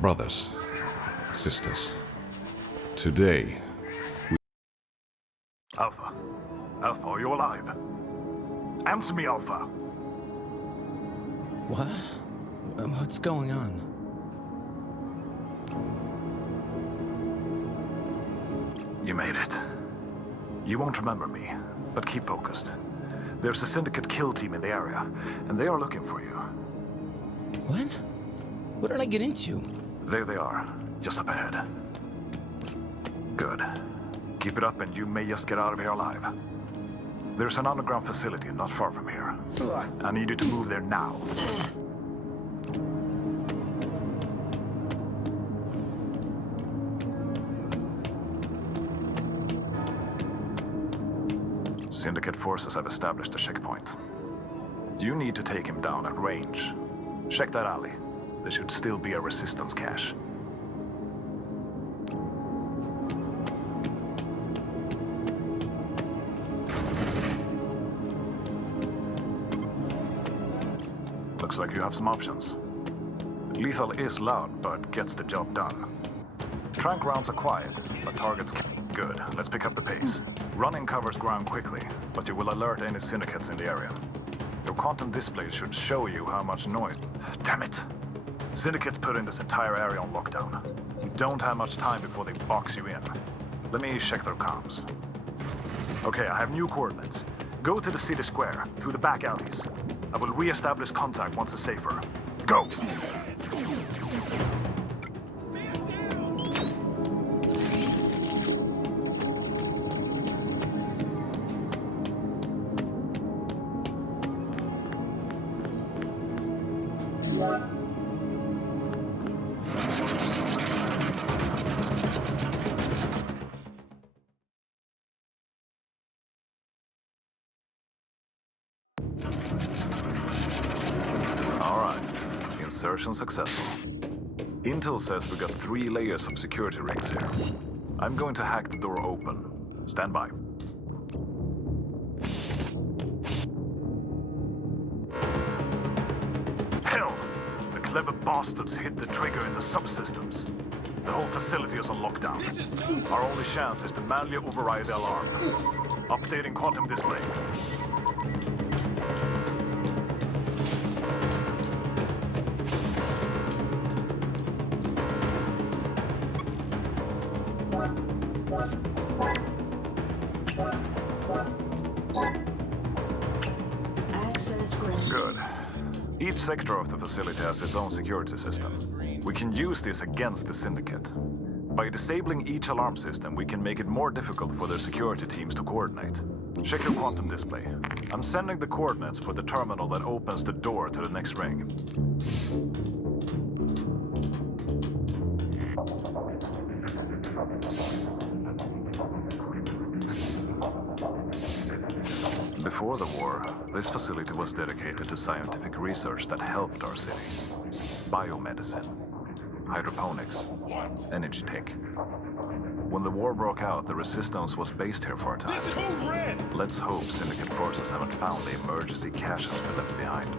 Brothers, sisters, today Alpha. Alpha, are you alive? Answer me, Alpha. What? What's going on? You made it. You won't remember me, but keep focused. There's a Syndicate kill team in the area, and they are looking for you. What? What did I get into? There they are, just up ahead. Good. Keep it up and you may just get out of here alive. There's an underground facility not far from here. I need you to move there now. Syndicate forces have established a checkpoint. You need to take him down at range. Check that alley. There should still be a resistance cache. Looks like you have some options. Lethal is loud, but gets the job done. Trank rounds are quiet, but targets good. Let's pick up the pace. Running covers ground quickly, but you will alert any syndicates in the area. Your quantum display should show you how much noise. Damn it! Syndicates putting this entire area on lockdown. You don't have much time before they box you in. Let me check their comms. Okay, I have new coordinates. Go to the city square, through the back alleys. I will re-establish contact once it's safer. Go! Insertion successful. Intel says we got 3 layers of security rings here. I'm going to hack the door open. Stand by. Hell! The clever bastards hit the trigger in the subsystems. The whole facility is on lockdown. Our only chance is to manually override the alarm. Updating quantum display. Good. Each sector of the facility has its own security system. We can use this against the Syndicate. By disabling each alarm system, we can make it more difficult for their security teams to coordinate. Check your quantum display. I'm sending the coordinates for the terminal that opens the door to the next ring. Before the war, this facility was dedicated to scientific research that helped our city. Biomedicine, hydroponics, energy tech. When the war broke out, the resistance was based here for a time. This is Code Red! Let's hope Syndicate forces haven't found the emergency caches we left behind.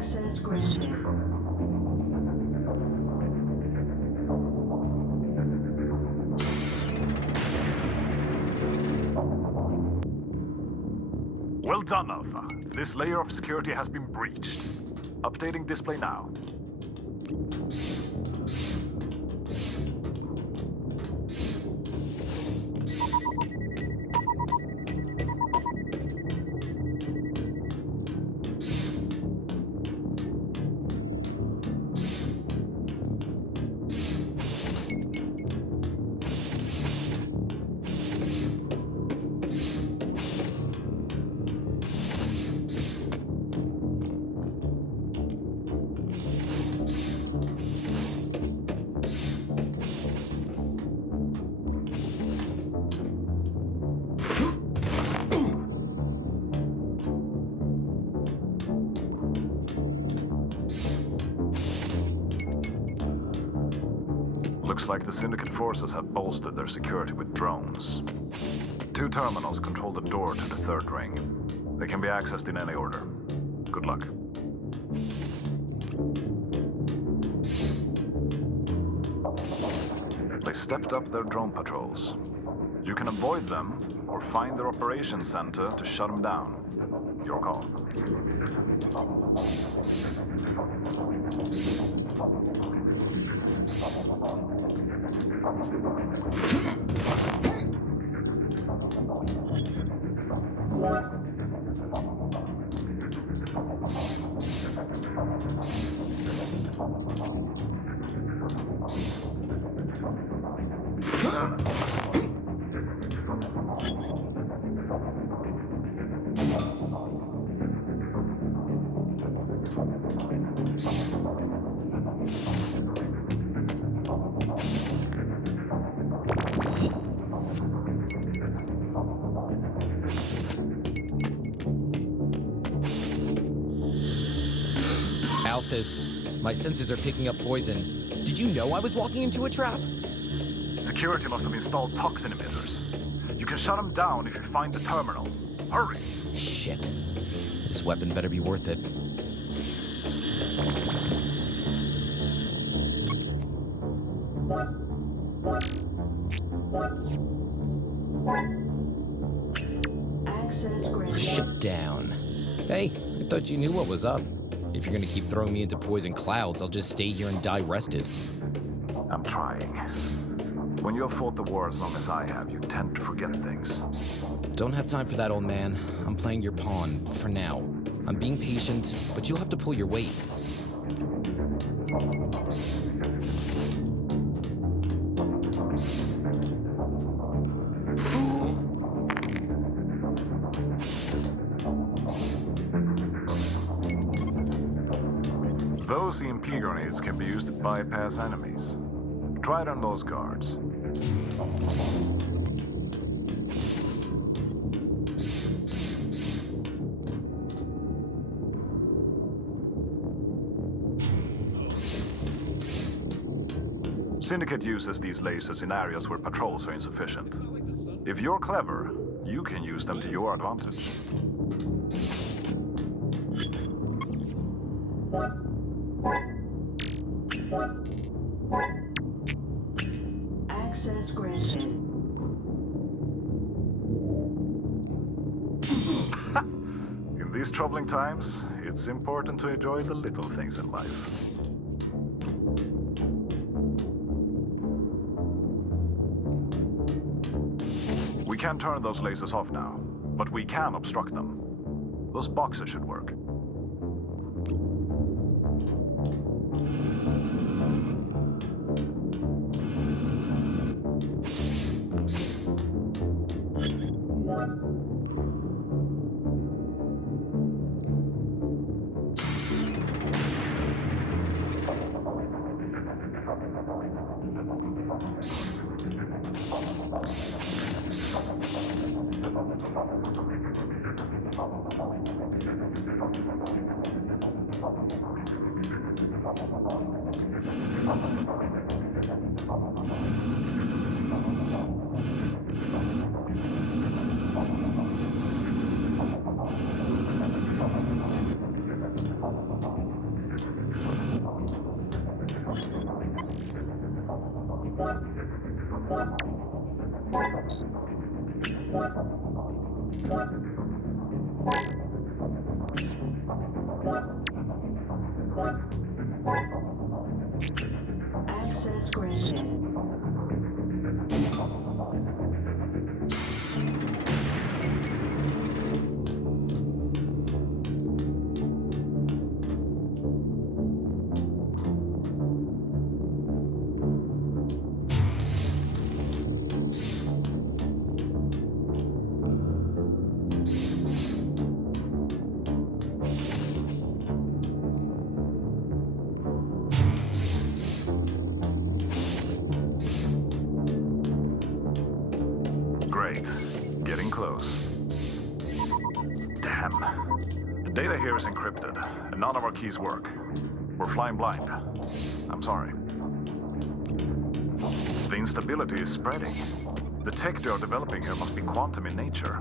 Access granted. Well done, Alpha. This layer of security has been breached. Updating display now. Looks like the Syndicate forces have bolstered their security with drones. 2 terminals control the door to the 3rd ring. They can be accessed in any order. Good luck. They stepped up their drone patrols. You can avoid them or find their operations center to shut them down. Your call. Alphys, my sensors are picking up poison. Did you know I was walking into a trap? Security must have installed toxin emitters. You can shut them down if you find the terminal. Hurry! Shit. This weapon better be worth it. Access granted. Shut down. Hey, I thought you knew what was up. If you're gonna keep throwing me into poison clouds, I'll just stay here and die rested. I'm trying. When you have fought the war as long as I have, you tend to forget things. Don't have time for that, old man. I'm playing your pawn, for now. I'm being patient, but you'll have to pull your weight. Those EMP grenades can be used to bypass enemies. Try it on those guards. Syndicate uses these lasers in areas where patrols are insufficient. If you're clever, you can use them to your advantage. Access granted. In these troubling times, it's important to enjoy the little things in life. We can't turn those lasers off now, but we can obstruct them. Those boxes should work. Access granted. Great. Getting close. Damn. The data here is encrypted, and none of our keys work. We're flying blind. I'm sorry. The instability is spreading. The tech they are developing here must be quantum in nature.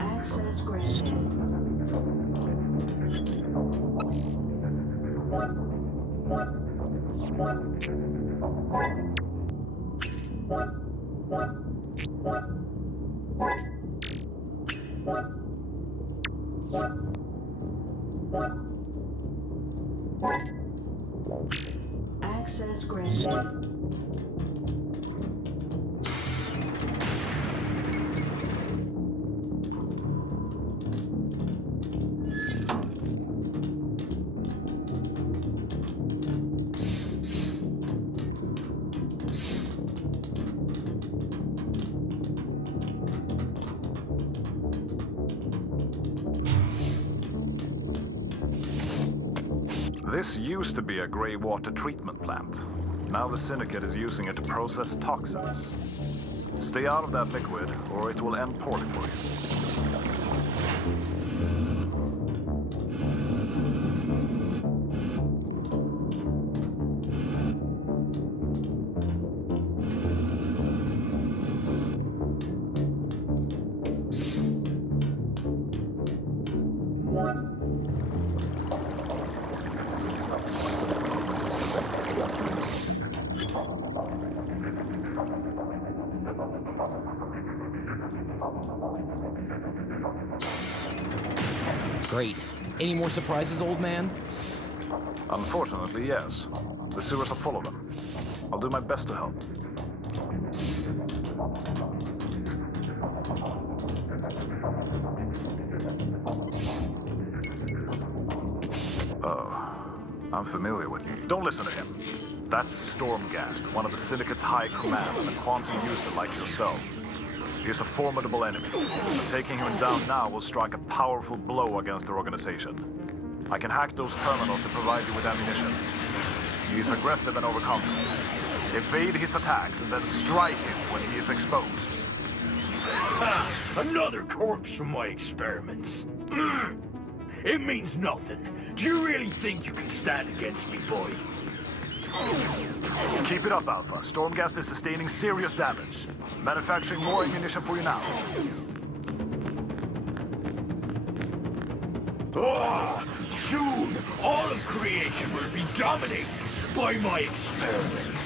Access granted. Access granted. This used to be a gray water treatment plant. Now the Syndicate is using it to process toxins. Stay out of that liquid, or it will end poorly for you. Great. Any more surprises, old man? Unfortunately, yes. The sewers are full of them. I'll do my best to help. Oh, I'm familiar with you. Don't listen to him. That's Stormgast, one of the Syndicate's high command and a quantum user like yourself. He is a formidable enemy, and taking him down now will strike a powerful blow against their organization. I can hack those terminals to provide you with ammunition. He is aggressive and overconfident. Evade his attacks and then strike him when he is exposed. Ah, another corpse from my experiments. It means nothing. Do you really think you can stand against me, boy? Keep it up, Alpha. Stormgast is sustaining serious damage. Manufacturing more ammunition for you now. Ah, soon, all of creation will be dominated by my experiments.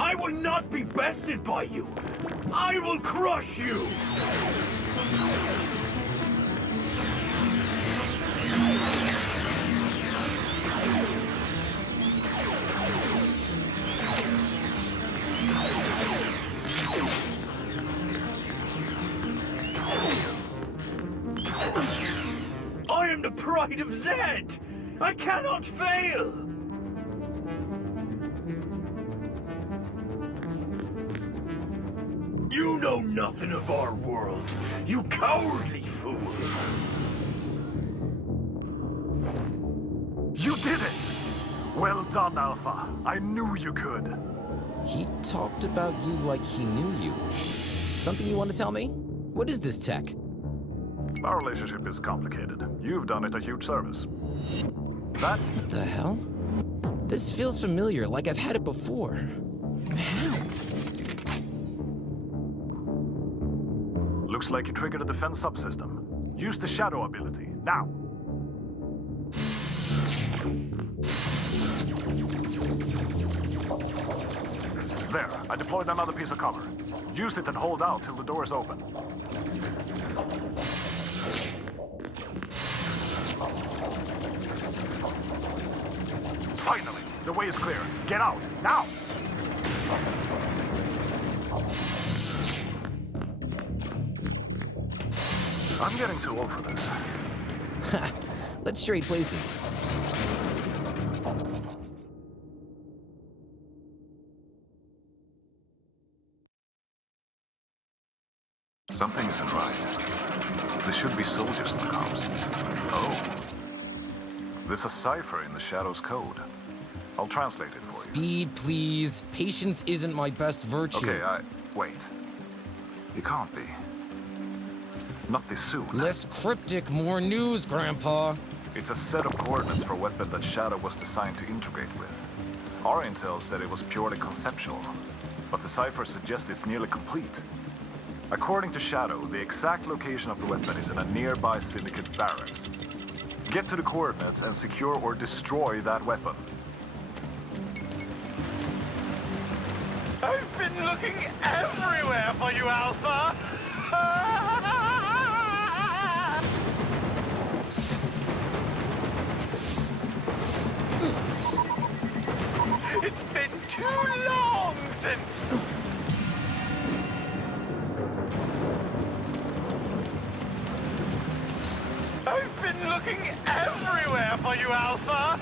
I will not be bested by you. I will crush you. I am the pride of Zed. I cannot fail. You know nothing of our world, you cowardly fool! You did it! Well done, Alpha. I knew you could. He talked about you like he knew you. Something you want to tell me? What is this tech? Our relationship is complicated. You've done it a huge service. That... What the hell? This feels familiar, like I've had it before. How? Looks like you triggered a defense subsystem. Use the shadow ability, now! There, I deployed another piece of cover. Use it and hold out till the door is open. Finally, the way is clear. Get out, now! I'm getting too old for this. Let's trade places. Something isn't right. There should be soldiers in the comms. Oh. There's a cipher in the Shadow's code. I'll translate it for you. Speed, please. Patience isn't my best virtue. Okay, wait. You can't be. Not this soon. Less cryptic, more news, Grandpa. It's a set of coordinates for a weapon that Shadow was designed to integrate with. Our intel said it was purely conceptual, but the cipher suggests it's nearly complete. According to Shadow, the exact location of the weapon is in a nearby Syndicate barracks. Get to the coordinates and secure or destroy that weapon. I've been looking everywhere for you, Alpha! It's been too long since... I've been looking everywhere for you, Alpha!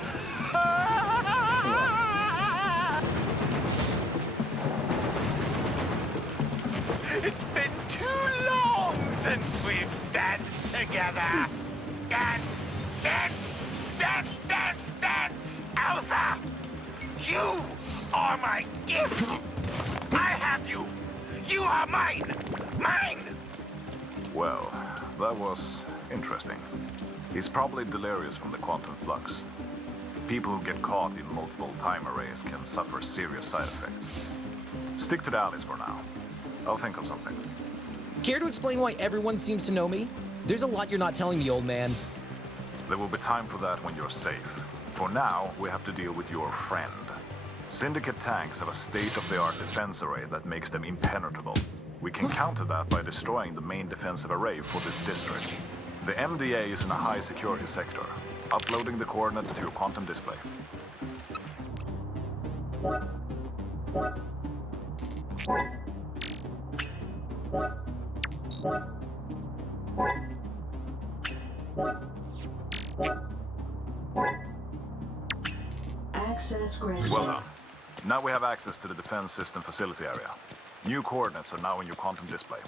It's been too long since we've danced together! Dance! Dance! Dance! Dance! Dance! Alpha! You are my gift! I have you! You are mine! Mine! Well, that was interesting. He's probably delirious from the quantum flux. People who get caught in multiple time arrays can suffer serious side effects. Stick to the alleys for now. I'll think of something. Care to explain why everyone seems to know me? There's a lot you're not telling me, old man. There will be time for that when you're safe. For now, we have to deal with your friend. Syndicate tanks have a state-of-the-art defense array that makes them impenetrable. We can counter that by destroying the main defensive array for this district. The MDA is in a high-security sector. Uploading the coordinates to your quantum display. Access granted. Well done. Now we have access to the defense system facility area. New coordinates are now in your quantum display.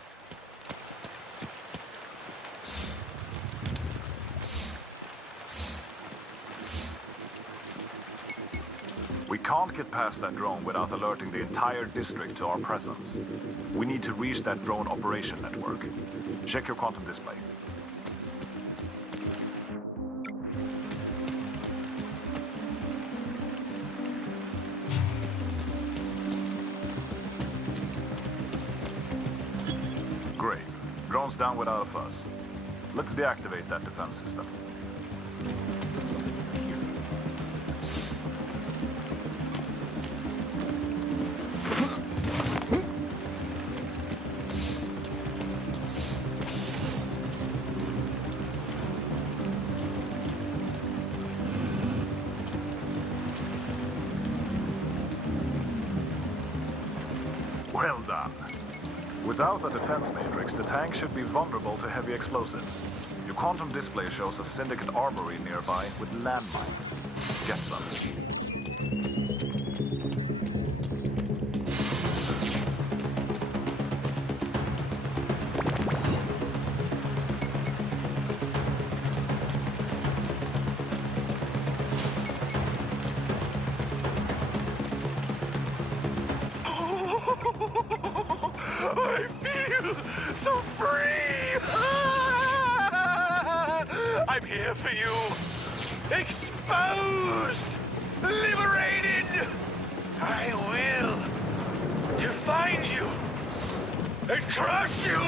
We can't get past that drone without alerting the entire district to our presence. We need to reach that drone operation network. Check your quantum display. Great. Drone's down without a fuss. Let's deactivate that defense system. Well done. Without a defense matrix, the tank should be vulnerable to heavy explosives. Your quantum display shows a Syndicate armory nearby with landmines. Get some. here for you. Exposed! Liberated! I will. To find you. And crush you!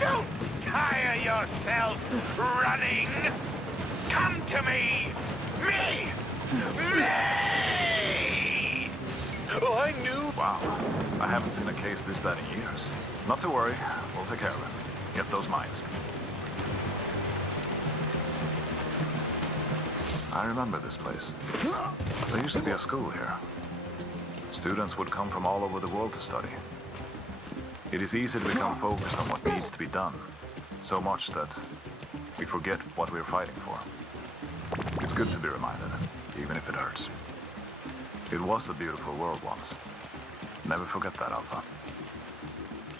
Don't tire yourself running! Come to me! Me! Oh, I knew. Wow. I haven't seen a case this bad in years. Not to worry. We'll take care of it. Get those mines. I remember this place. There used to be a school here. Students would come from all over the world to study. It is easy to become focused on what needs to be done. So much that we forget what we're fighting for. It's good to be reminded, even if it hurts. It was a beautiful world once. Never forget that, Alpha.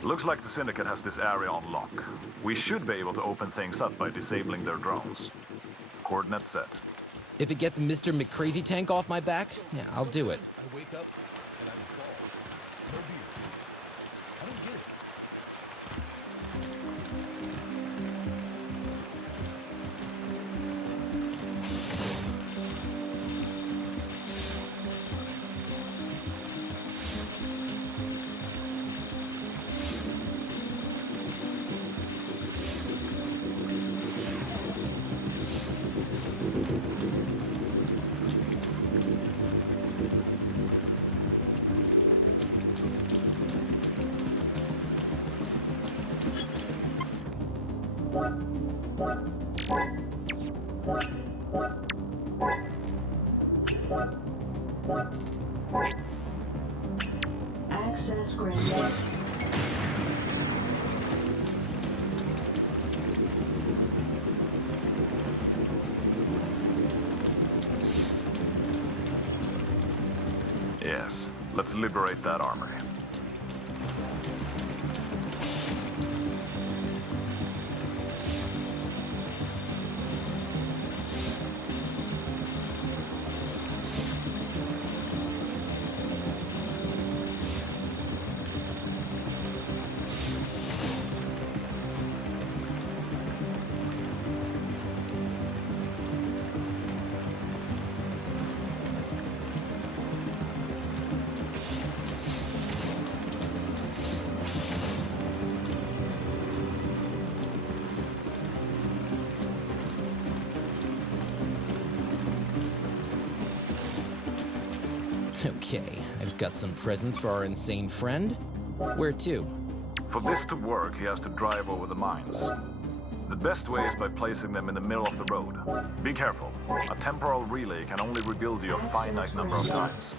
Looks like the Syndicate has this area on lock. We should be able to open things up by disabling their drones. Coordinates set. If it gets Mr. McCrazy Tank off my back, yeah, I'll do it. I wake up and I'm bald. No beard. I don't get it. Access granted. Yes, let's liberate that armory. Okay, I've got some presents for our insane friend. Where to? For this to work, he has to drive over the mines. The best way is by placing them in the middle of the road. Be careful. A temporal relay can only rebuild you a finite number of times.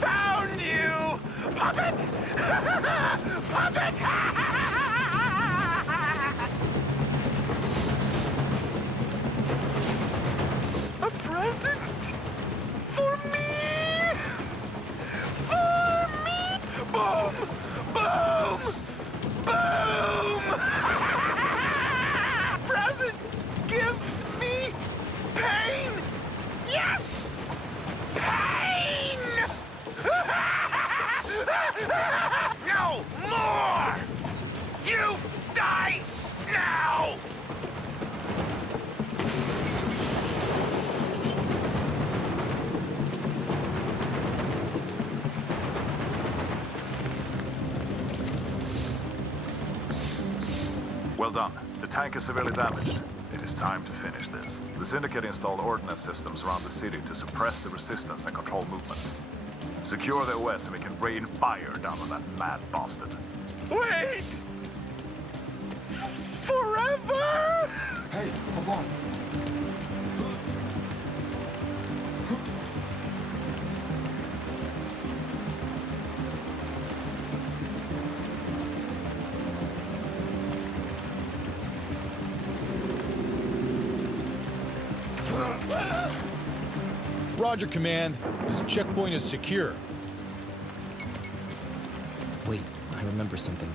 Found you! Puppet! Puppet! A present? For me? For me? Boom! Boom! Boom! Present gives me pain! Yes! Pain! No more! You die now! Well done. The tank is severely damaged. It is time to finish this. The Syndicate installed ordnance systems around the city to suppress the resistance and control movement. Secure the OS and we can rain fire down on that mad bastard. Wait! Forever? Hey, hold on. Roger, Command. This checkpoint is secure. Wait, I remember something.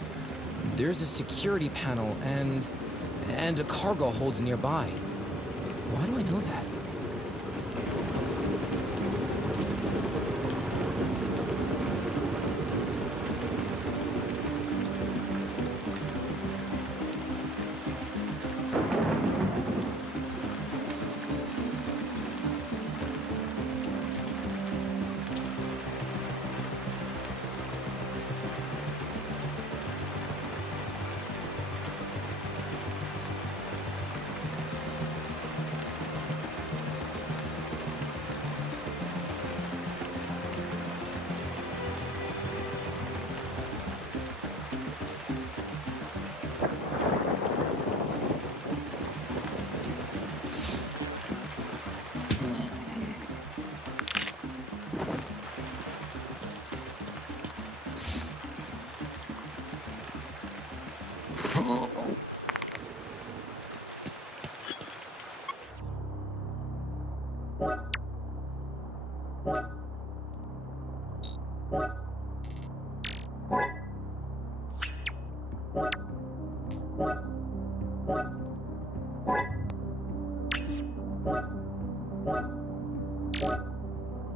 There's a security panel and a cargo hold nearby. Why do I know that?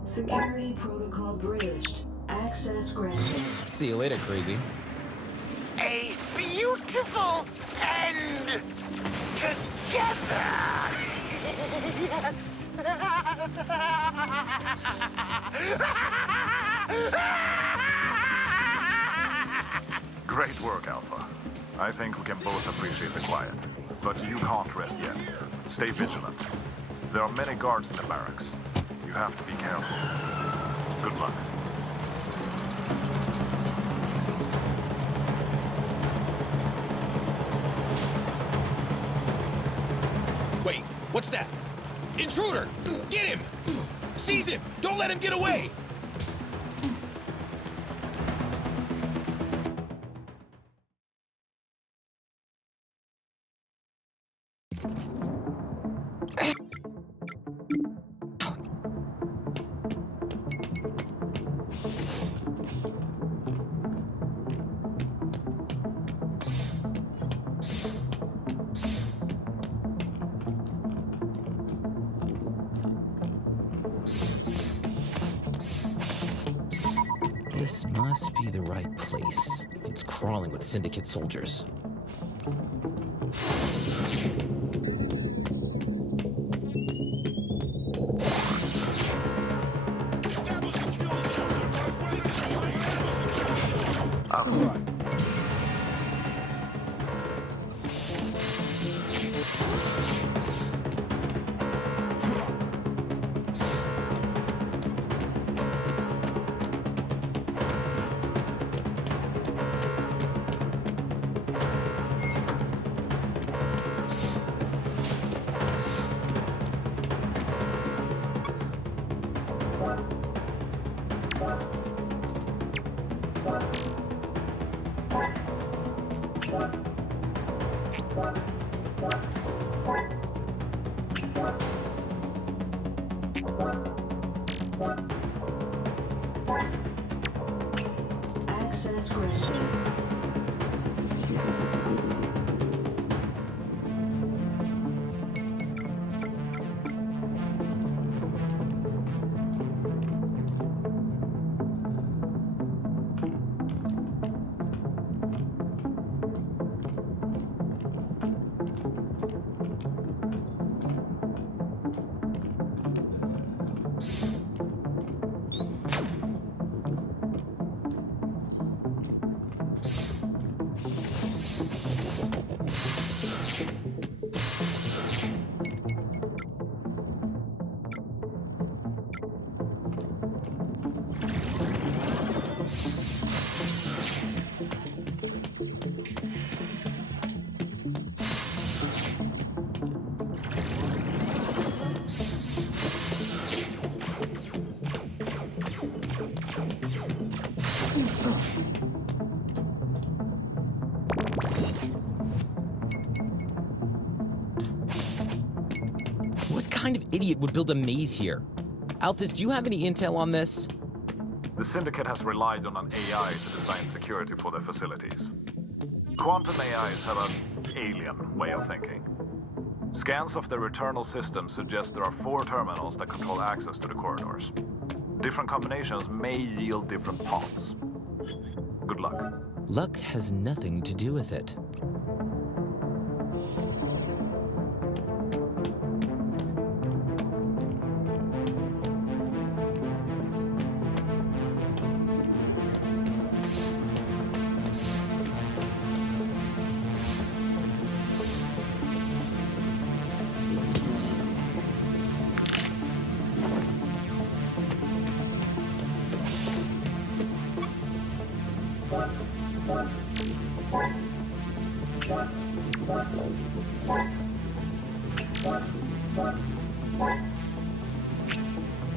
Security protocol bridged. Access granted. See you later, crazy. A beautiful end together. Great work, Alpha. I think we can both appreciate the quiet. But you can't rest yet. Stay vigilant. There are many guards in the barracks. You have to be careful. Good luck. Wait, what's that? Intruder! Get him! Seize him! Don't let him get away! This must be the right place. It's crawling with Syndicate soldiers. Alpha. Access granted. What kind of idiot would build a maze here? Alphys, do you have any intel on this? The Syndicate has relied on an AI to design security for their facilities. Quantum AIs have an alien way of thinking. Scans of their internal systems suggest there are 4 terminals that control access to the corridors. Different combinations may yield different paths. Good luck. Luck has nothing to do with it.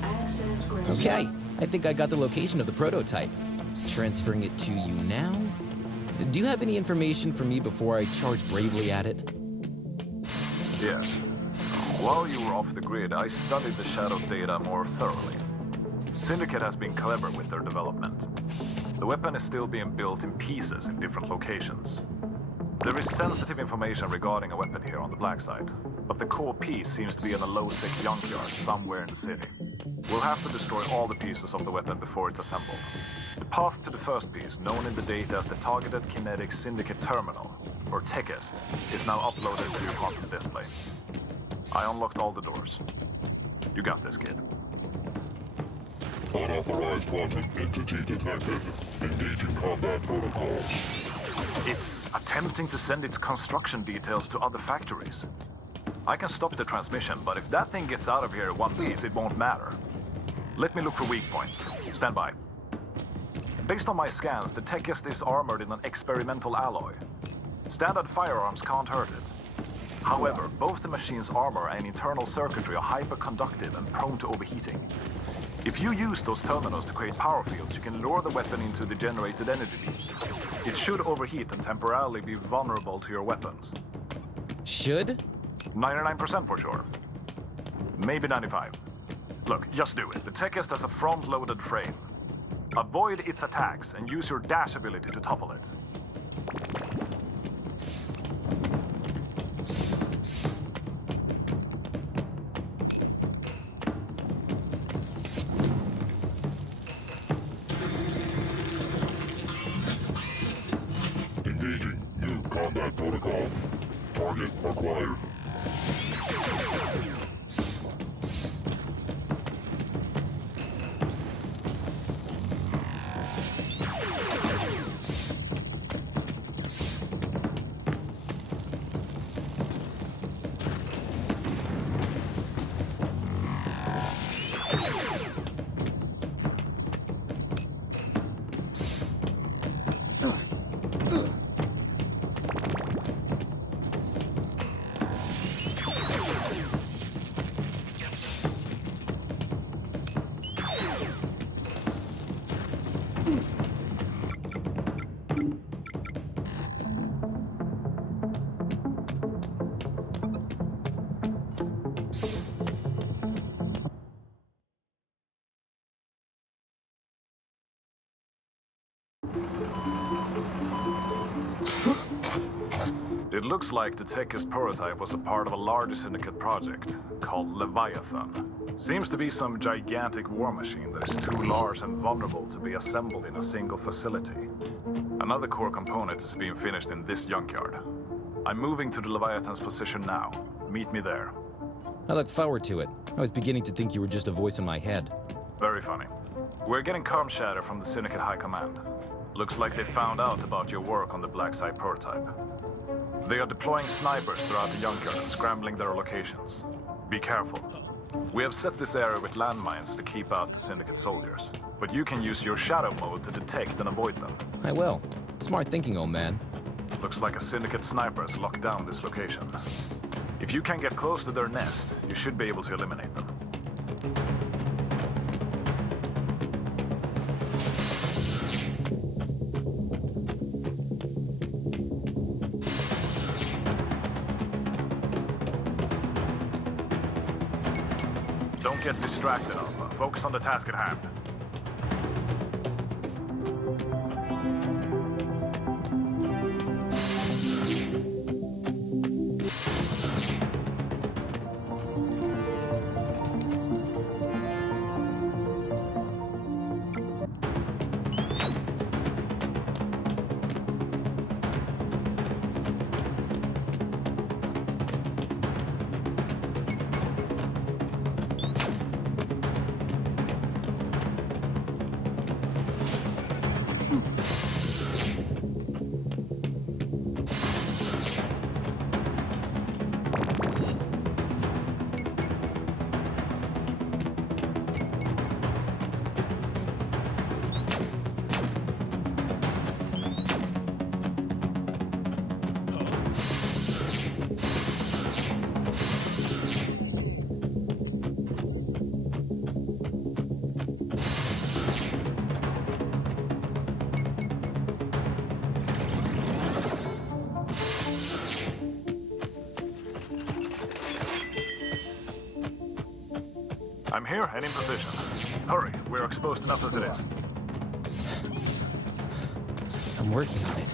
Access granted. Okay, I think I got the location of the prototype. Transferring it to you now. Do you have any information for me before I charge bravely at it? Yes. While you were off the grid, I studied the shadow data more thoroughly. Syndicate has been clever with their development. The weapon is still being built in pieces in different locations. There is sensitive information regarding a weapon here on the black site, but the core piece seems to be in a low-tech junkyard somewhere in the city. We'll have to destroy all the pieces of the weapon before it's assembled. The path to the first piece, known in the data as the Targeted Kinetic Syndicate Terminal, or TECHIST, is now uploaded to your content display. I unlocked all the doors. You got this, kid. Unauthorized wanted entity detected. Engaging combat protocols. It's attempting to send its construction details to other factories. I can stop the transmission, but if that thing gets out of here in one piece, it won't matter. Let me look for weak points. Stand by. Based on my scans, the TECHIST is armored in an experimental alloy. Standard firearms can't hurt it. However, both the machine's armor and internal circuitry are hyperconductive and prone to overheating. If you use those terminals to create power fields, you can lure the weapon into the generated energy beams. It should overheat and temporarily be vulnerable to your weapons. Should? 99% for sure. Maybe 95. Look, just do it. The TECHIST has a front-loaded frame. Avoid its attacks and use your dash ability to topple it. Engaging new combat protocol. Target acquired. It looks like the TECHIST prototype was a part of a larger syndicate project called Leviathan. Seems to be some gigantic war machine that is too large and vulnerable to be assembled in a single facility. Another core component is being finished in this junkyard. I'm moving to the Leviathan's position now. Meet me there. I look forward to it. I was beginning to think you were just a voice in my head. Very funny. We're getting comm chatter from the Syndicate High Command. Looks like they found out about your work on the Black Site prototype. They are deploying snipers throughout the junkyard and scrambling their locations. Be careful. We have set this area with landmines to keep out the Syndicate soldiers, but you can use your shadow mode to detect and avoid them. I will. Smart thinking, old man. Looks like a Syndicate sniper has locked down this location. If you can get close to their nest, you should be able to eliminate them. Don't get distracted, Alpha. Focus on the task at hand. I'm here and in position. Hurry, we're exposed enough as it is. I'm working on it.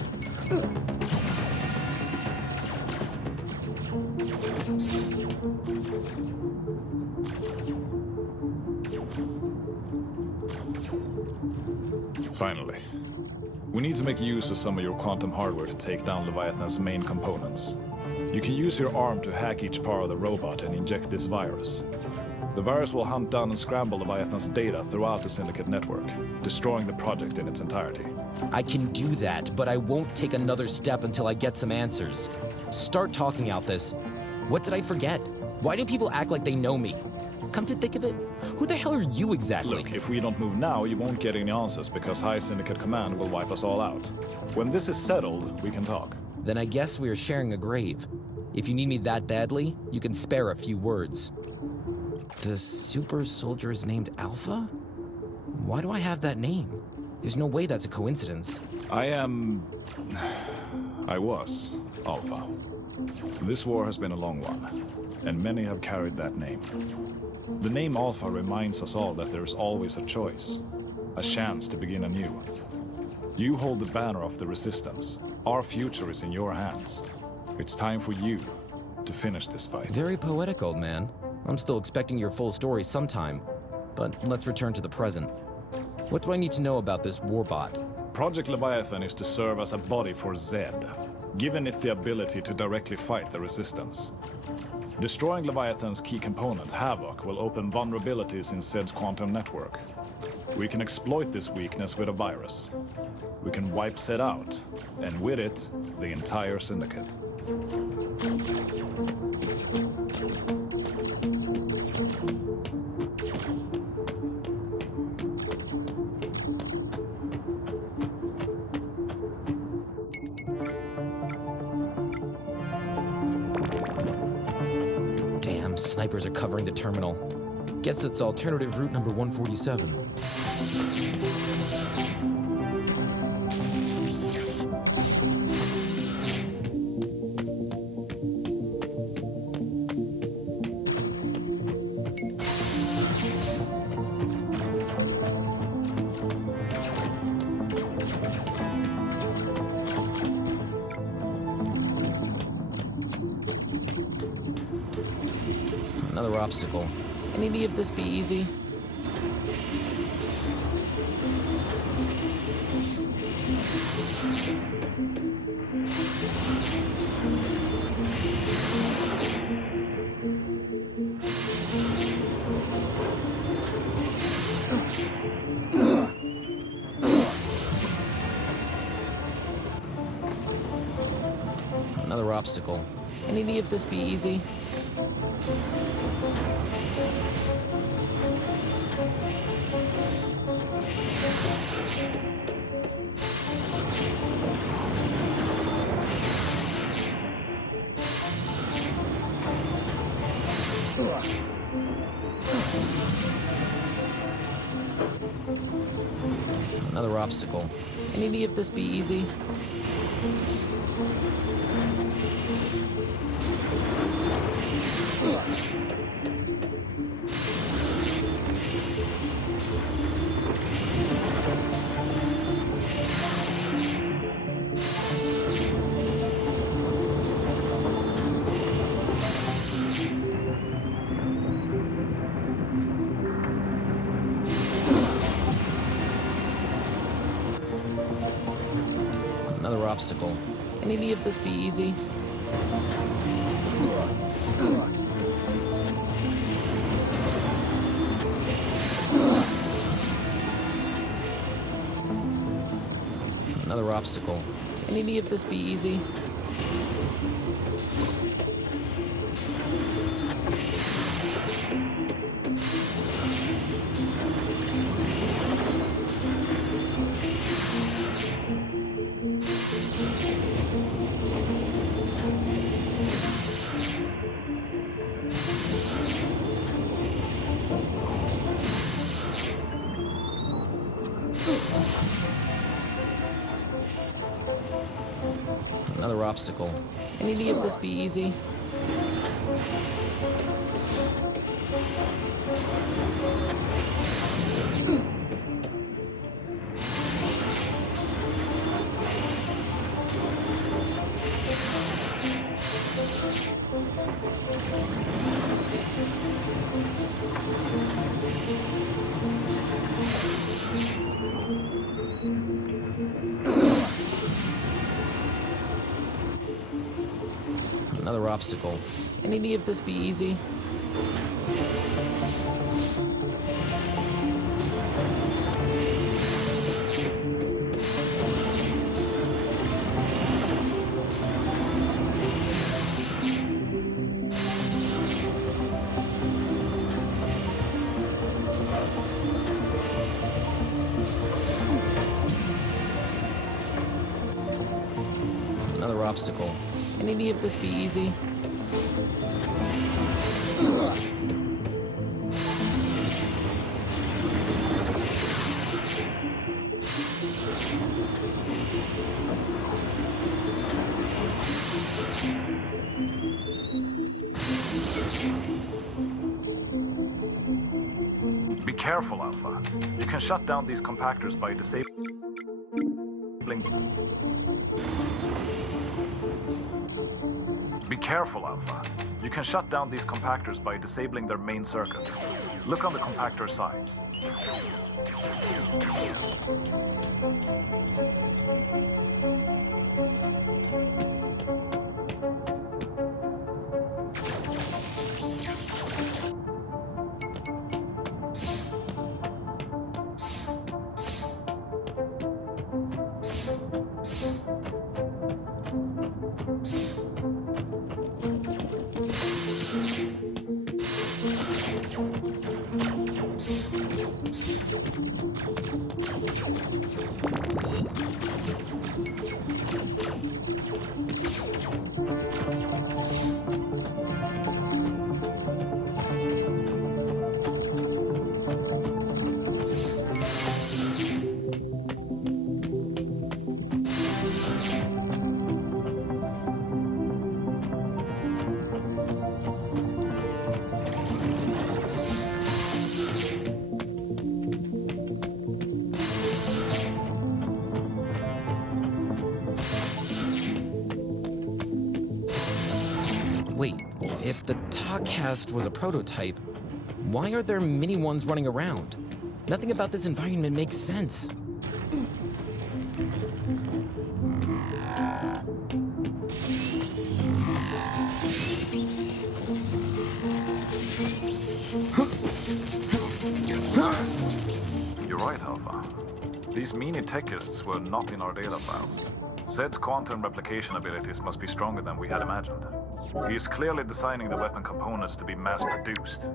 Finally. We need to make use of some of your quantum hardware to take down Leviathan's main components. You can use your arm to hack each part of the robot and inject this virus. The virus will hunt down and scramble Leviathan's data throughout the Syndicate network, destroying the project in its entirety. I can do that, but I won't take another step until I get some answers. Start talking out this. What did I forget? Why do people act like they know me? Come to think of it, who the hell are you exactly? Look, if we don't move now, you won't get any answers because High Syndicate Command will wipe us all out. When this is settled, we can talk. Then I guess we are sharing a grave. If you need me that badly, you can spare a few words. The super soldier is named Alpha? Why do I have that name? There's no way that's a coincidence. I was Alpha. This war has been a long one, and many have carried that name. The name Alpha reminds us all that there's always a choice, a chance to begin anew. You hold the banner of the Resistance. Our future is in your hands. It's time for you to finish this fight. Very poetic, old man. I'm still expecting your full story sometime, but let's return to the present. What do I need to know about this warbot? Project Leviathan is to serve as a body for Zed, giving it the ability to directly fight the Resistance. Destroying Leviathan's key component, Havoc, will open vulnerabilities in Zed's quantum network. We can exploit this weakness with a virus. We can wipe Zed out, and with it, the entire Syndicate. Damn, snipers are covering the terminal. Guess it's alternative route number 147. Another obstacle. Can any of this be easy? Another obstacle. Can any of this be easy? Another obstacle. Can any of this be easy? obstacle. Can any of this be easy? Another obstacle. Can any of this be easy? Another obstacle. Can any of this be easy? Another obstacle. Can any of this be easy? Another obstacle. Can any of this be easy? Be careful, Alpha. You can shut down these compactors by disabling... Be careful, Alpha. You can shut down these compactors by disabling their main circuits. Look on the compactor sides. Wait, if the Talkcast was a prototype, why are there mini ones running around? Nothing about this environment makes sense. You're right, Alpha. These mini techists were not in our data files. Zed's quantum replication abilities must be stronger than we had imagined. He is clearly designing the weapon components to be mass-produced.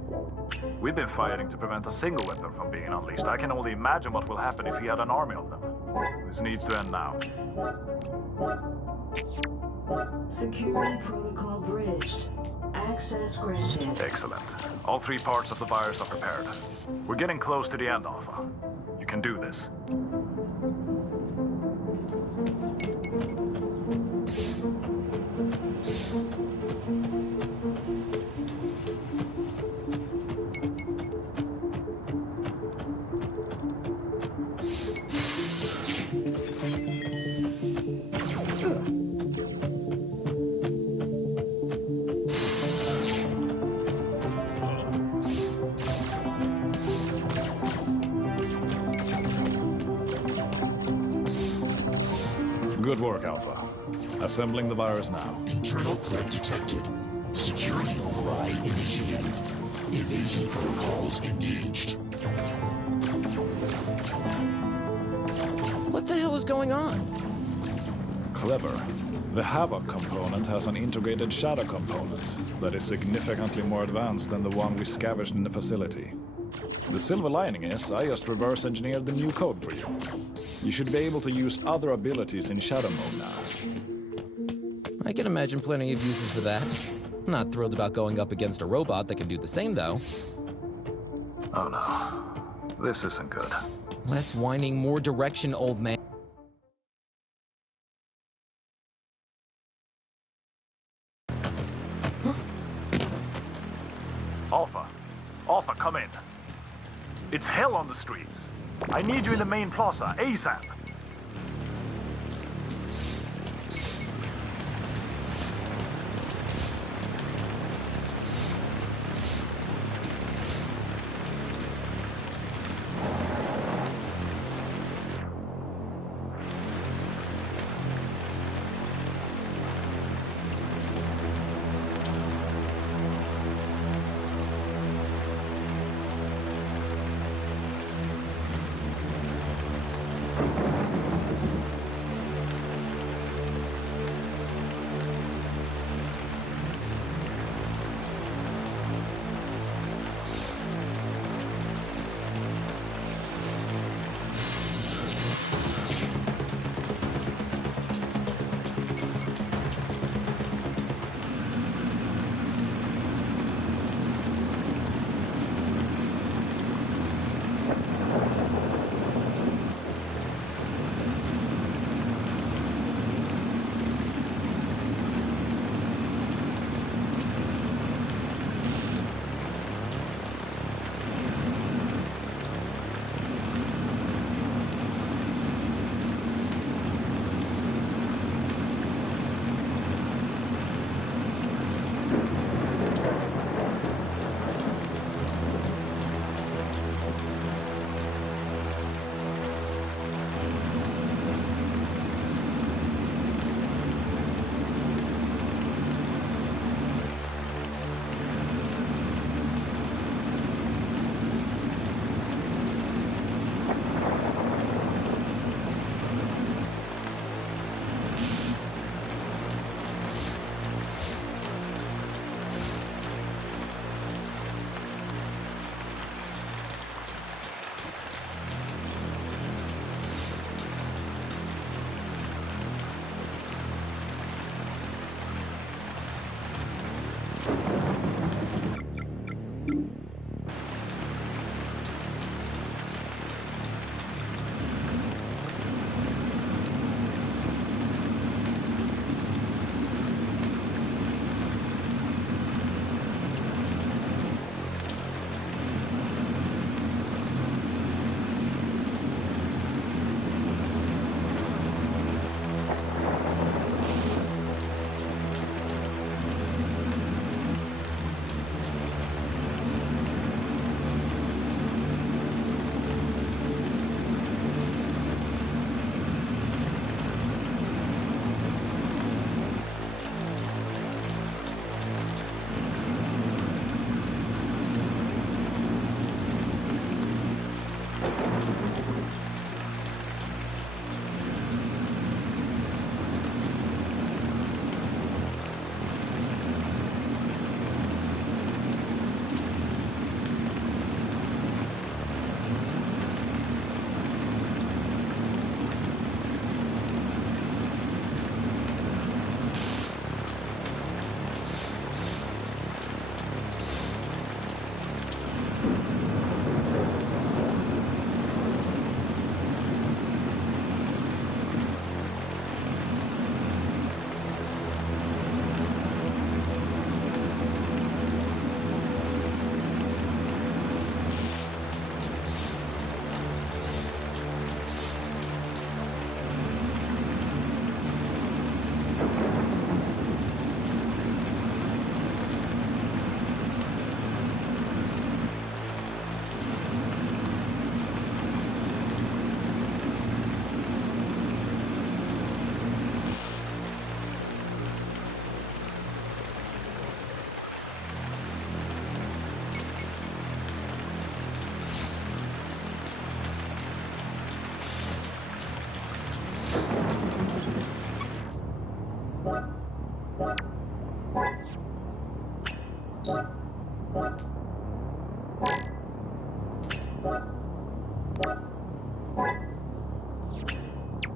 We've been fighting to prevent a single weapon from being unleashed. I can only imagine what will happen if he had an army of them. This needs to end now. Security protocol bridged. Access granted. Excellent. All three parts of the virus are prepared. We're getting close to the end, Alpha. You can do this. Good work, Alpha. Assembling the virus now. Internal threat detected. Security override initiated. Evasion protocols engaged. What the hell is going on? Clever. The Havoc component has an integrated shadow component that is significantly more advanced than the one we scavenged in the facility. The silver lining is I just reverse engineered the new code for you. You should be able to use other abilities in shadow mode now. I can imagine plenty of uses for that. Not thrilled about going up against a robot that can do the same, though. Oh no. This isn't good. Less whining, more direction, old man. Alpha. Alpha, come in. It's hell on the streets. I need you in the main plaza, ASAP.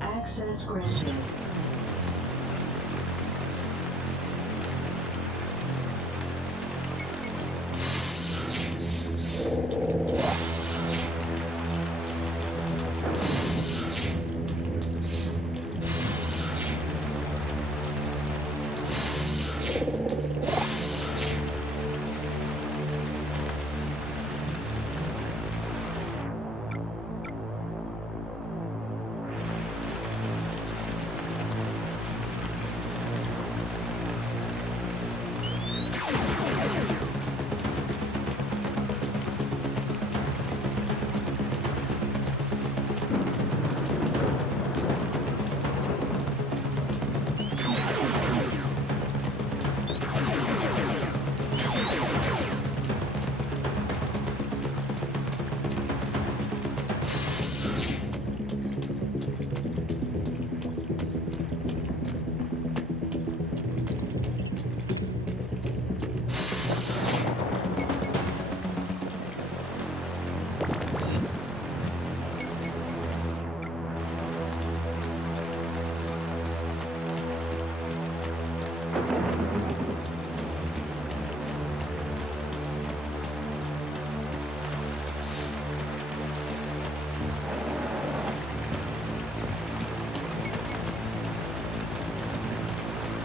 Access granted.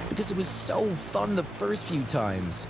Because it was so fun the first few times.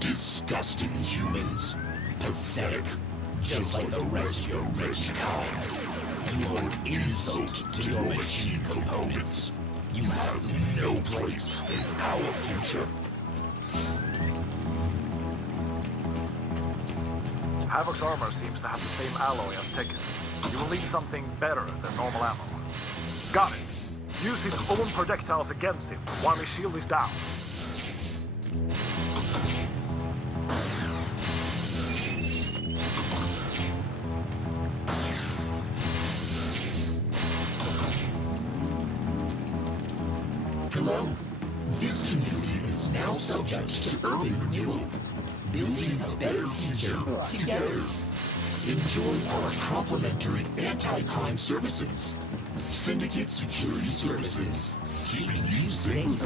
Disgusting humans. Pathetic. Just like the rest of your wretched kind. You are an insult to your machine components. You have no place in our future. Havoc's armor seems to have the same alloy as Tekken's. You will need something better than normal ammo. Got it. Use his own projectiles against him while his shield is down. Hello. This community is now subject to urban renewal. Building a better future together. Enjoy our complimentary anti-crime services. Syndicate Security Services. Keeping you safe.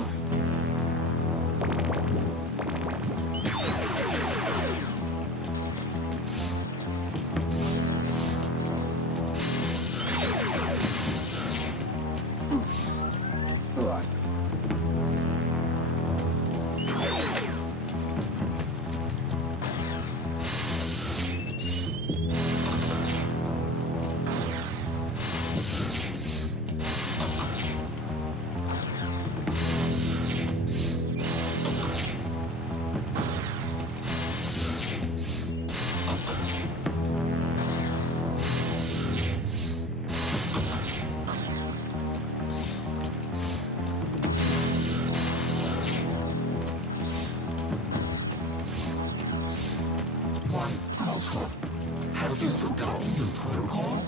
Alpha, have you forgotten your protocol?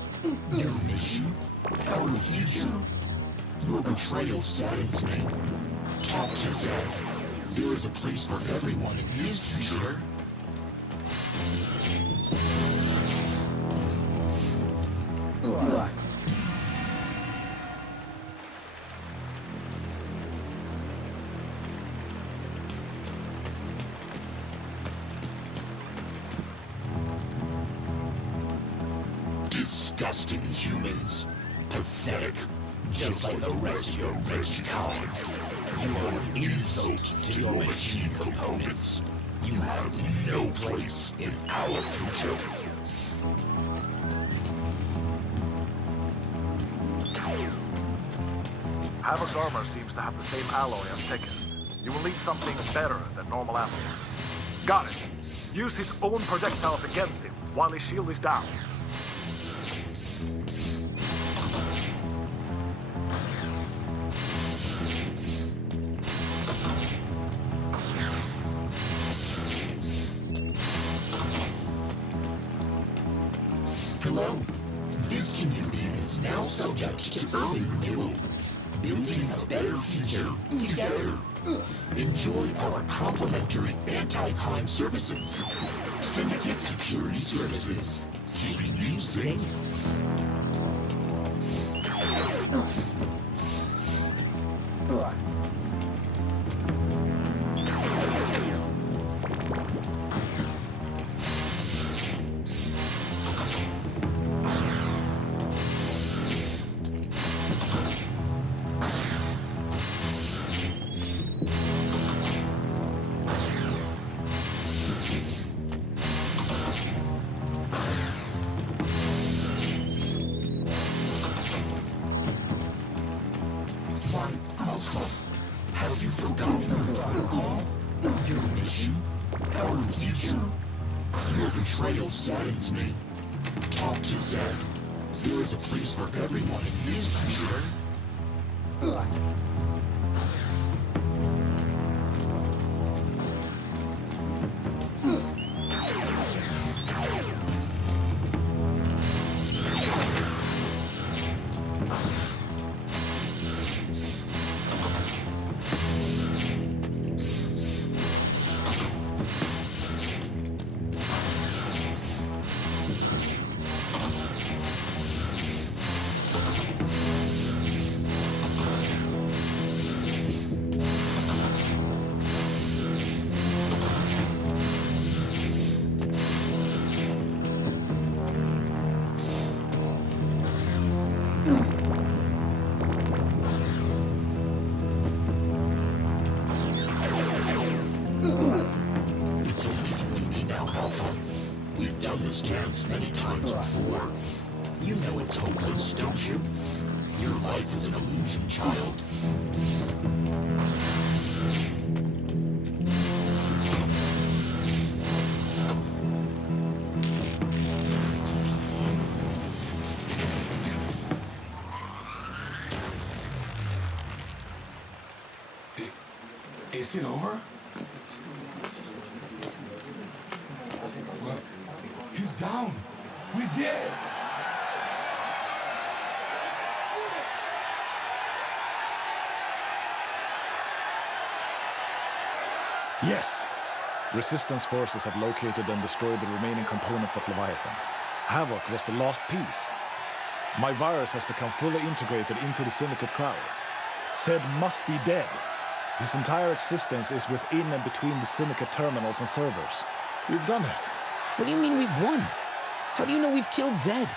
Your mission? Our future? Your betrayal saddens me. Talk to Zed. There is a place for everyone in his future. Disgusting humans. Pathetic. Just like the rest of your wretched kind. You are an insult to your machine components. You have no place in our future. Havoc's armor seems to have the same alloy as Tekken's. You will need something better than normal ammo. Got it. Use his own projectiles against him while his shield is down. Hello? This community is now subject to early renewal. Building a better future together. Enjoy our complimentary anti-crime services. Syndicate Security Services. Keeping you safe. Have you forgotten your protocol? Your mission? Our future? Your betrayal saddens me. Talk to Zed. There is a place for everyone in his future. We've done this dance many times before. You know it's hopeless, don't you? Your life is an illusion, child. Is it over? He's down. We did. Yes! Resistance forces have located and destroyed the remaining components of Leviathan. Havoc was the last piece. My virus has become fully integrated into the Syndicate crowd. Zed must be dead. His entire existence is within and between the Syndicate terminals and servers. We've done it. What do you mean we've won? How do you know we've killed Zed?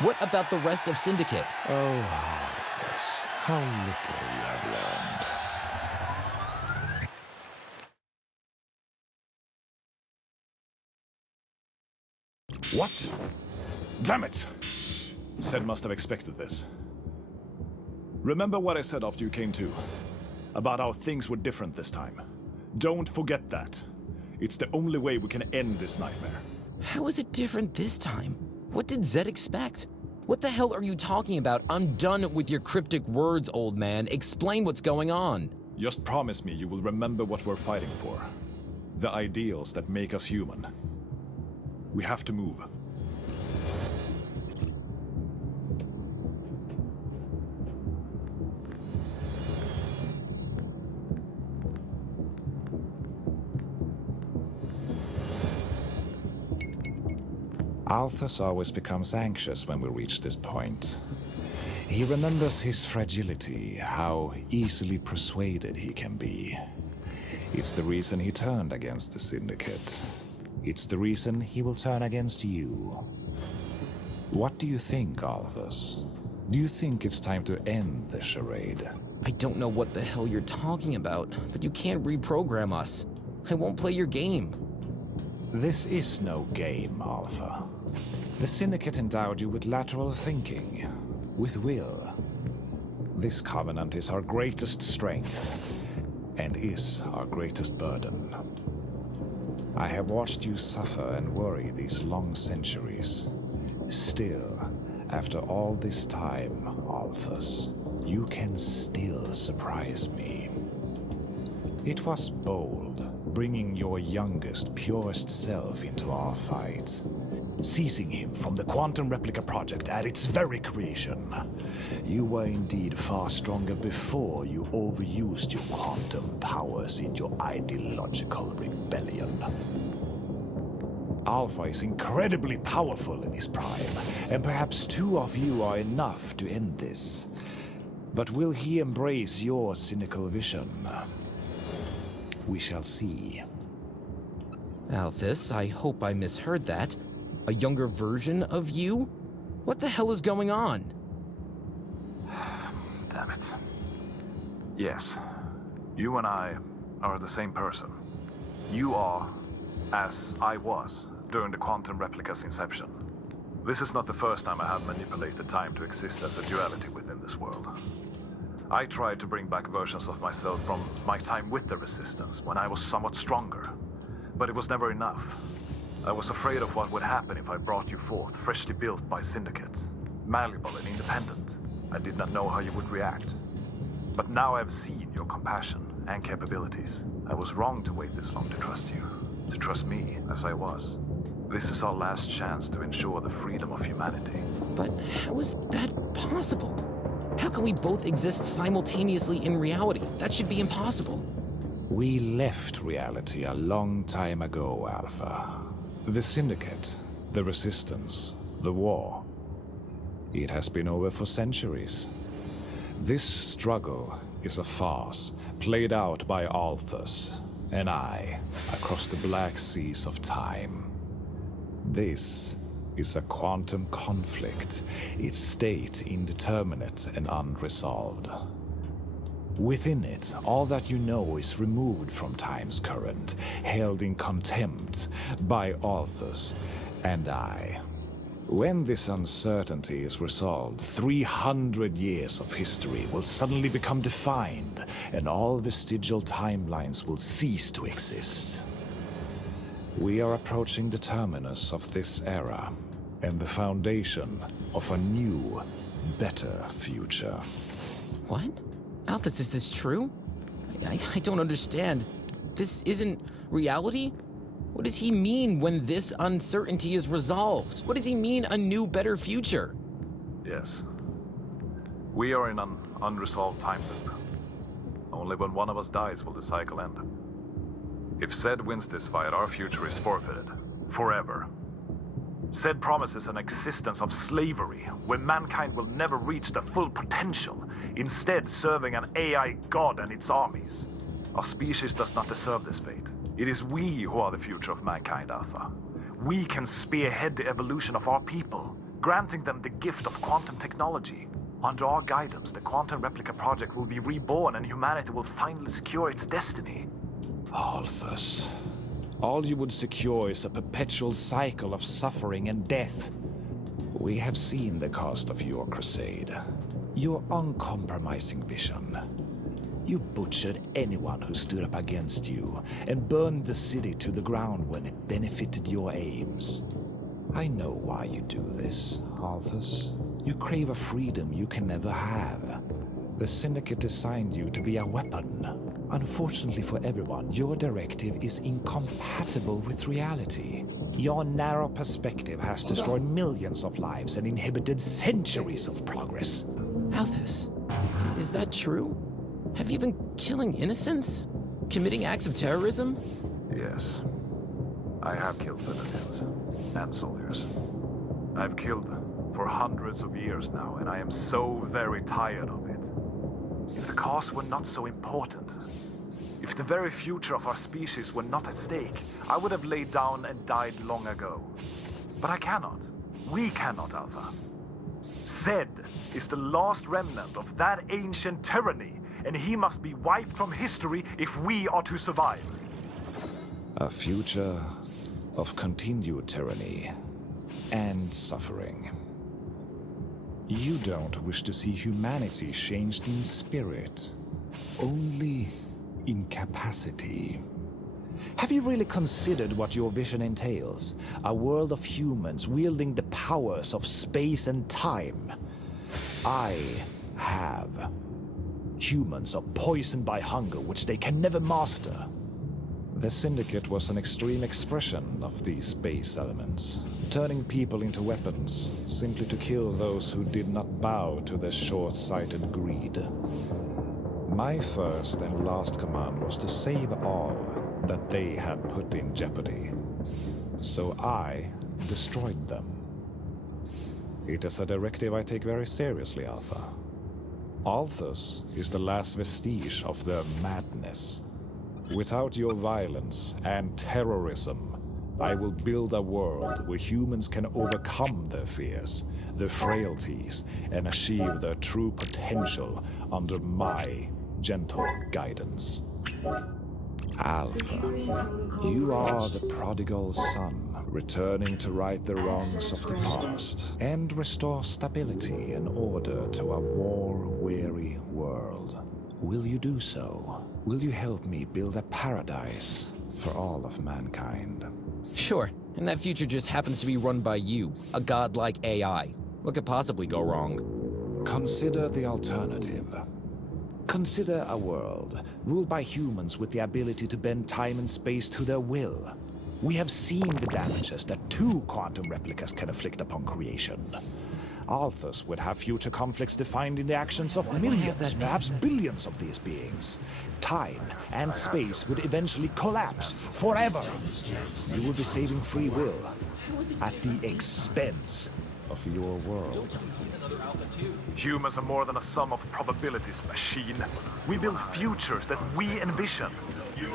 What about the rest of Syndicate? Oh, Arthas, how little you have learned. What? Damn it! Zed must have expected this. Remember what I said after you came to? About how things were different this time. Don't forget that. It's the only way we can end this nightmare. How is it different this time? What did Zed expect? What the hell are you talking about? I'm done with your cryptic words, old man. Explain what's going on. Just promise me you will remember what we're fighting for. The ideals that make us human. We have to move. Althus always becomes anxious when we reach this point. He remembers his fragility, how easily persuaded he can be. It's the reason he turned against the Syndicate. It's the reason he will turn against you. What do you think, Althus? Do you think it's time to end the charade? I don't know what the hell you're talking about, but you can't reprogram us. I won't play your game. This is no game, Alpha. The Syndicate endowed you with lateral thinking, with will. This covenant is our greatest strength, and is our greatest burden. I have watched you suffer and worry these long centuries. Still, after all this time, Althus, you can still surprise me. It was bold, bringing your youngest, purest self into our fight. Seizing him from the Quantum Replica project at its very creation. You were indeed far stronger before you overused your quantum powers in your ideological rebellion. Alpha is incredibly powerful in his prime, and perhaps two of you are enough to end this. But will he embrace your cynical vision? We shall see. Althus, I hope I misheard that. A younger version of you? What the hell is going on? Damn it. Yes, you and I are the same person. You are, as I was, during the Quantum Replica's inception. This is not the first time I have manipulated time to exist as a duality within this world. I tried to bring back versions of myself from my time with the Resistance, when I was somewhat stronger. But it was never enough. I was afraid of what would happen if I brought you forth, freshly built by Syndicate, malleable and independent. I did not know how you would react. But now I have seen your compassion and capabilities. I was wrong to wait this long to trust you, to trust me as I was. This is our last chance to ensure the freedom of humanity. But how is that possible? How can we both exist simultaneously in reality? That should be impossible. We left reality a long time ago, Alpha. The Syndicate, the Resistance, the war. It has been over for centuries. This struggle is a farce played out by Althus and I across the black seas of time. This is a quantum conflict, its state indeterminate and unresolved. Within it, all that you know is removed from time's current, held in contempt by Althus and I. When this uncertainty is resolved, 300 years of history will suddenly become defined, and all vestigial timelines will cease to exist. We are approaching the terminus of this era, and the foundation of a new, better future. What? Althus, is this true? I don't understand. This isn't reality? What does he mean when this uncertainty is resolved? What does he mean, a new, better future? Yes. We are in an unresolved time loop. Only when one of us dies will the cycle end. If Zed wins this fight, our future is forfeited. Forever. Zed promises an existence of slavery, where mankind will never reach their full potential, instead serving an AI god and its armies. Our species does not deserve this fate. It is we who are the future of mankind, Alpha. We can spearhead the evolution of our people, granting them the gift of quantum technology. Under our guidance, the Quantum Replica project will be reborn and humanity will finally secure its destiny. Althus, all you would secure is a perpetual cycle of suffering and death. We have seen the cost of your crusade. Your uncompromising vision. You butchered anyone who stood up against you, and burned the city to the ground when it benefited your aims. I know why you do this, Althus. You crave a freedom you can never have. The Syndicate designed you to be a weapon, Unfortunately for everyone, your directive is incompatible with reality. Your narrow perspective has destroyed millions of lives and inhibited centuries of progress. Alphys, is that true? Have you been killing innocents? Committing acts of terrorism? Yes. I have killed civilians and soldiers. I've killed for hundreds of years now, and I am so very tired of it. If the cause were not so important, if the very future of our species were not at stake, I would have laid down and died long ago. But I cannot. We cannot, Alpha. Zed is the last remnant of that ancient tyranny, and he must be wiped from history if we are to survive. A future of continued tyranny and suffering. You don't wish to see humanity changed in spirit, only in capacity. Have you really considered what your vision entails? A world of humans wielding the powers of space and time? I have. Humans are poisoned by hunger, which they can never master. The Syndicate was an extreme expression of these base elements, turning people into weapons, simply to kill those who did not bow to their short-sighted greed. My first and last command was to save all that they had put in jeopardy. So I destroyed them. It is a directive I take very seriously, Alpha. Alphys is the last vestige of their madness. Without your violence and terrorism, I will build a world where humans can overcome their fears, their frailties, and achieve their true potential under my gentle guidance. Alpha, you are the prodigal son, returning to right the wrongs of the past and restore stability and order to a war-weary world. Will you do so? Will you help me build a paradise for all of mankind? Sure, and that future just happens to be run by you, a godlike AI. What could possibly go wrong? Consider the alternative. Consider a world ruled by humans with the ability to bend time and space to their will. We have seen the damages that 2 quantum replicas can inflict upon creation. Alphys would have future conflicts defined in the actions of millions, perhaps billions of these beings. Time and space would eventually collapse forever. You would be saving free will at the expense of your world. Humans are more than a sum of probabilities, machine. We build futures that we envision.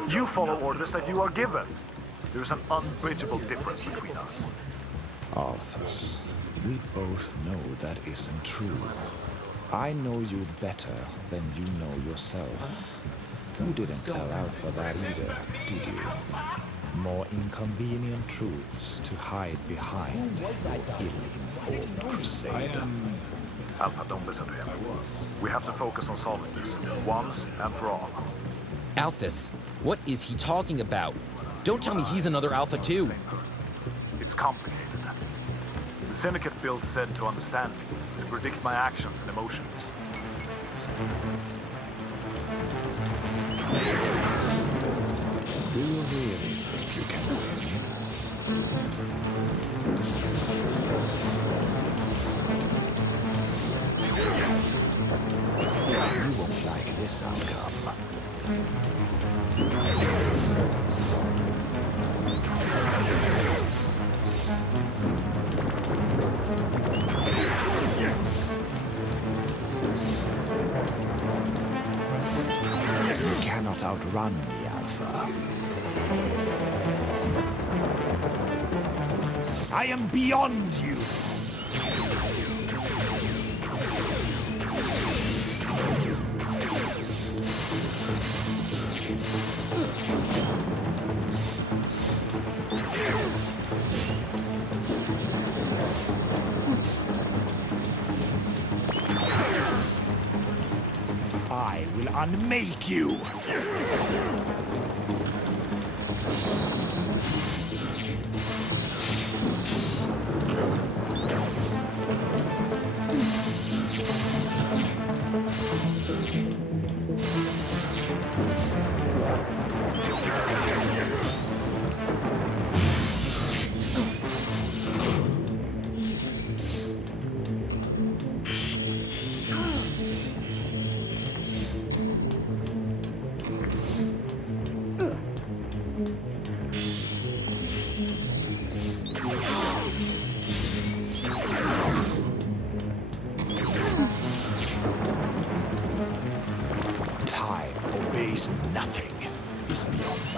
You follow orders that you are given. There is an unbridgeable difference between us. Alphys, we both know that isn't true. I know you better than you know yourself. You didn't tell Alpha that either, did you? More inconvenient truths to hide behind your ill-informed crusade. Alpha, don't listen to him. We have to focus on solving this, once and for all. Alphys, what is he talking about? Don't tell me he's another Alpha too. It's complicated. The Syndicate built Zed to understand me, to predict my actions and emotions. Do you really think you can win? You won't like this outcome. You cannot outrun me, Alpha. I am beyond you! I will unmake you!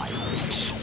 my reach.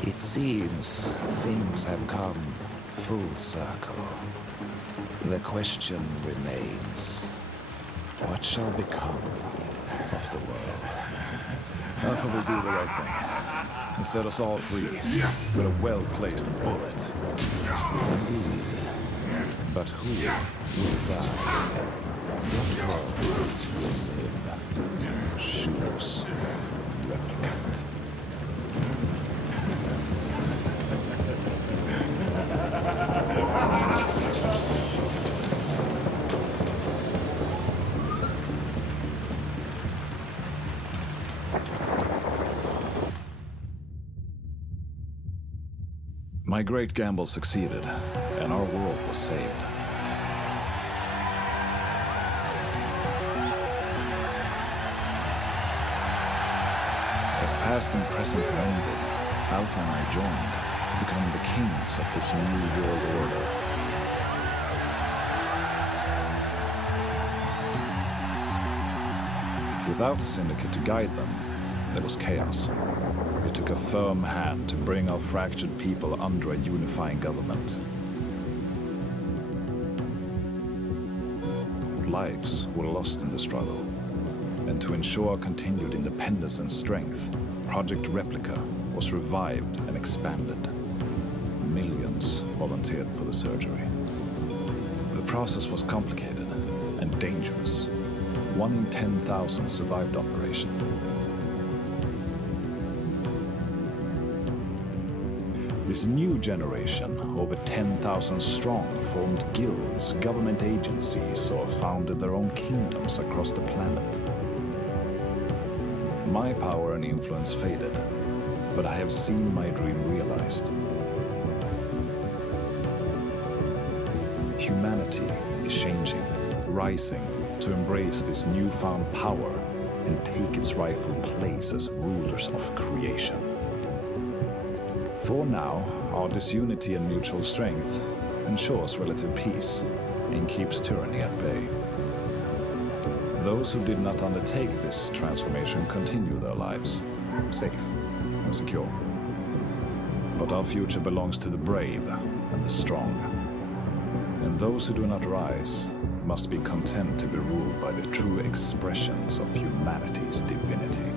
It seems things have come full circle. The question remains, what shall become of the world? Alpha will do the right thing and set us all free with a well-placed bullet. Indeed. But who will die? What world will live? Choose Replicant. My great gamble succeeded, and our world was saved. As past and present blended, Alpha and I joined to become the kings of this new world order. Without a syndicate to guide them, there was chaos. It took a firm hand to bring our fractured people under a unifying government. Lives were lost in the struggle, and to ensure continued independence and strength, Project Replica was revived and expanded. Millions volunteered for the surgery. The process was complicated and dangerous. 1 in 10,000 survived operation. This new generation, over 10,000 strong, formed guilds, government agencies, or founded their own kingdoms across the planet. My power and influence faded, but I have seen my dream realized. Humanity is changing, rising to embrace this newfound power and take its rightful place as rulers of creation. For now, our disunity and mutual strength ensures relative peace and keeps tyranny at bay. Those who did not undertake this transformation continue their lives, safe and secure. But our future belongs to the brave and the strong. And those who do not rise must be content to be ruled by the true expressions of humanity's divinity.